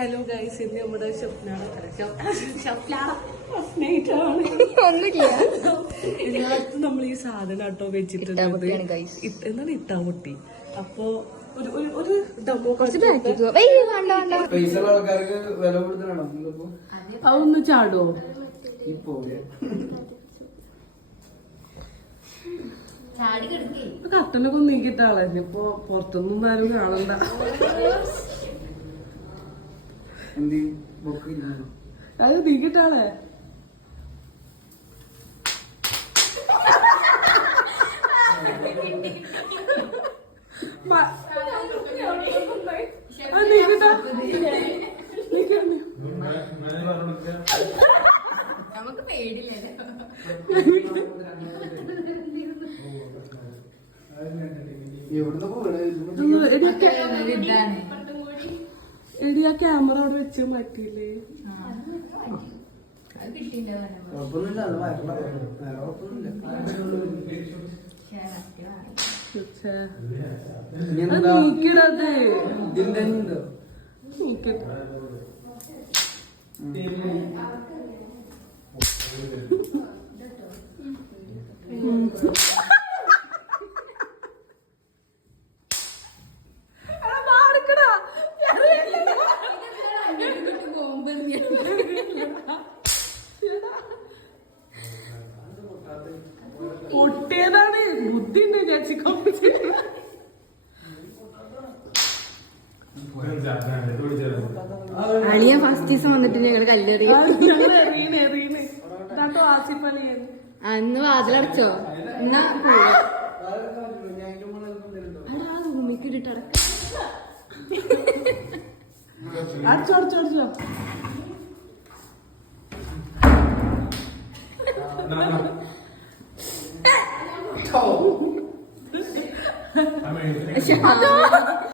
Hello guys, ഇന്ന് നമ്മുടെ എല്ലായിടത്തും നമ്മൾ ഈ സാധനം കേട്ടോ വെച്ചിട്ടുണ്ട്. എന്താണ് ഇട്ടാമുട്ടി? അപ്പൊ ഒരു ഡെമോ അതൊന്ന് ചാടോ? കട്ടനൊക്കെ നീക്കിട്ടാളെ, ഇനിയിപ്പോ പുറത്തൊന്നും ആരും കാണണ്ട. അത് നീക്കിട്ടാളെ. നമുക്ക് പേടില്ലല്ലോ. എടി ആ ക്യാമറ അവിടെ വെച്ച് മാറ്റിയില്ലേ? നീക്കിടത് പൊട്ടിയതാണ്. ബുദ്ധി ഉണ്ട് ചേച്ചി. അളിയ ഫസ്റ്റ് ദിവസം വന്നിട്ട് ഞങ്ങള് കല്ലെറി അന്ന് വാതിലടച്ചോ? എന്നാ ഭൂമിക്ക് ഇട്ടിട്ടടക്കം അടിച്ചോ അടിച്ചോ അടിച്ചോ. പക്ഷെ